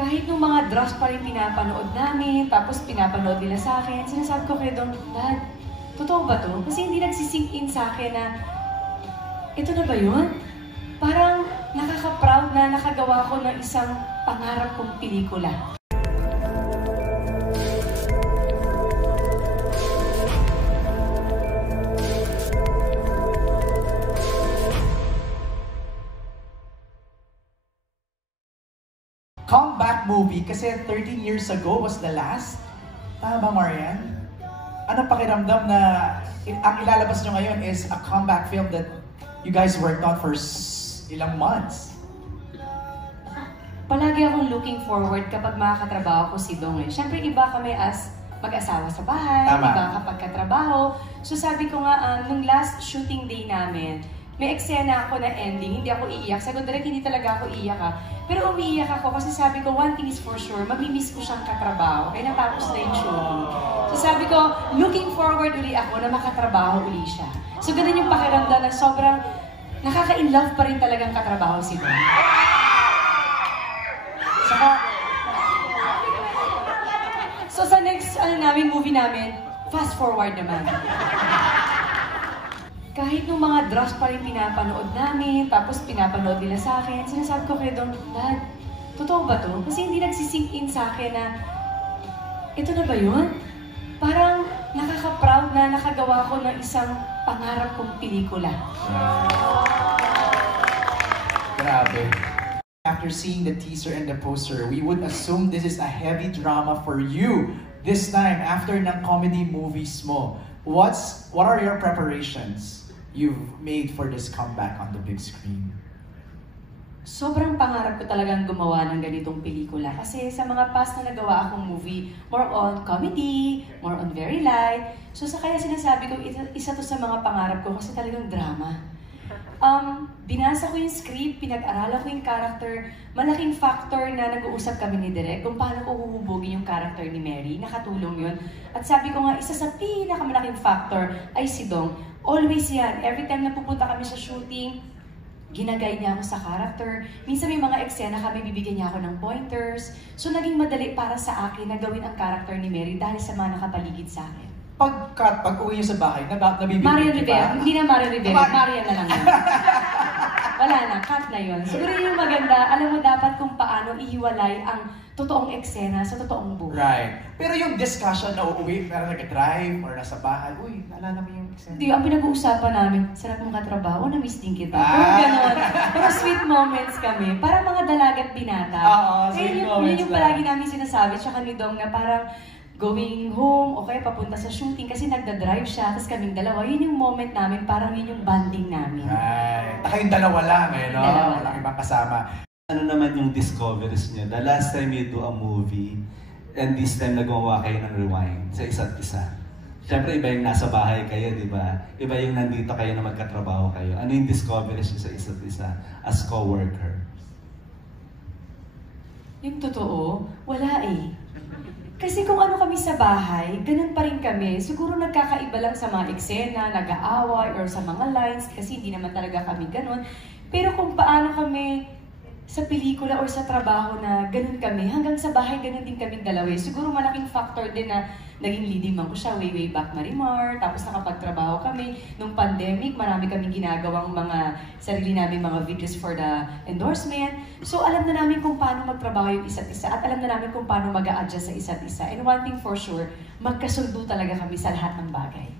Kahit nung mga draft pa rin pinapanood namin, tapos pinapanood nila sa akin, sinasabi ko kay Dong, Dad, totoo ba to? Kasi hindi nagsisink in sa akin na, ito na ba yun? Parang nakaka-proud na nakagawa ko ng isang pangarap kong pelikula. Comeback movie kasi 13 years ago was the last. Tama ba, Marian? Anong pakiramdam na ang ilalabas nyo ngayon is a comeback film that you guys worked on for ilang months? Palagi akong looking forward kapag makakatrabaho ko si Dong. Siyempre, iba kami as mag-asawa sa bahay, Tama. iba kapag katrabaho. So sabi ko nga, nung last shooting day namin, may eksena ako na ending, hindi ako iiyak. Sabi ko, direct, hindi talaga ako iiyak Pero umiiyak ako kasi sabi ko, one thing is for sure, mamimiss ko siyang katrabaho. Kaya natapos na yung shooting. So sabi ko, looking forward uli ako na makatrabaho uli siya. So ganun yung pakiramdam na sobrang nakaka-inlove pa rin talagang katrabaho si Dong. Saka, so sa next movie namin, fast forward naman. Kahit nung mga draft pa rin pinapanood namin, tapos pinapanood nila sa akin, sinasabi ko kay Dong, Dad, totoo ba to? Kasi hindi nagsisink in sa akin na, ito na ba yun? Parang nakaka-proud na nakagawa ko ng isang pangarap kong pelikula. Grabe. After seeing the teaser and the poster, we would assume this is a heavy drama for you. This time, after ng comedy movies mo, what are your preparations you've made for this comeback on the big screen? Sobrang pangarap ko talagang gumawa ng ganitong pelikula. Kasi sa mga past na nagawa akong movie, more on comedy, more on very light. So kaya sinasabi ko, isa to sa mga pangarap ko kasi talagang drama. Binasa ko yung script, pinag-aralan ko yung character. Malaking factor na nag-uusap kami ni Direk kung paano ko huhubugin yung character ni Mary. Nakatulong yun. At sabi ko nga, isa sa pinakamalaking factor ay si Dong. Always yan. Every time na pupunta kami sa shooting, ginagay niya ako sa character. Minsan may mga eksena kami, bibigyan niya ako ng pointers. So naging madali para sa akin na gawin ang character ni Mary dahil sa mga nakapaligid sa akin. Pag-uwi niyo sa bahay, nabibigyan Marian niyo Rivera. ba? Hindi na Marian Rivera. Marian na lang yun. Wala na, cut na yun. Siguro yung maganda, alam mo dapat kung paano ihiwalay ang totoong eksena sa totoong buhay. Right. Pero yung discussion na uuwi, na nag-drive or nasa bahay, uy, naalala mo yung eksena? Hindi, ang pinag-uusapan namin, sarap mong katrabaho, na-miss din kita. Pero gano'n. Pero sweet moments kami. Parang mga dalagat binata. Oo, sweet moments yun yung palagi namin sinasabi, tsaka ni Dong na parang going home, o kaya papunta sa shooting kasi nagda-drive siya, tapos kaming dalawa. Yun yung moment namin, parang yun yung bonding namin. Right. Kayong dalawa lang no? Dalawa. Walang ibang kasama. Ano naman yung discoveries niyo? The last time you do a movie, and this time nagawa kayo ng rewind sa isa't isa. Siyempre, iba yung nasa bahay kayo, di ba? Iba yung nandito kayo na magkatrabaho kayo. Ano yung discoveries niyo sa isa't isa as co-worker? Yung totoo, wala eh. Kasi kung ano kami sa bahay, ganun pa rin kami. Siguro nagkakaiba lang sa mga eksena, nag-aaway, or sa mga lines, kasi hindi naman talaga kami ganun. Pero kung paano kami sa pelikula or sa trabaho na ganun kami, hanggang sa bahay ganun din kaming dalawa. Siguro malaking factor din na naging leading man ko siya way back Marimar, tapos nakapagtrabaho kami. Nung pandemic, marami kaming ginagawang mga sarili namin mga videos for the endorsement. So alam na namin kung paano magtrabaho yung isa't isa at alam na namin kung paano mag-a-adjust sa isa't isa. And one thing for sure, magkasundo talaga kami sa lahat ng bagay.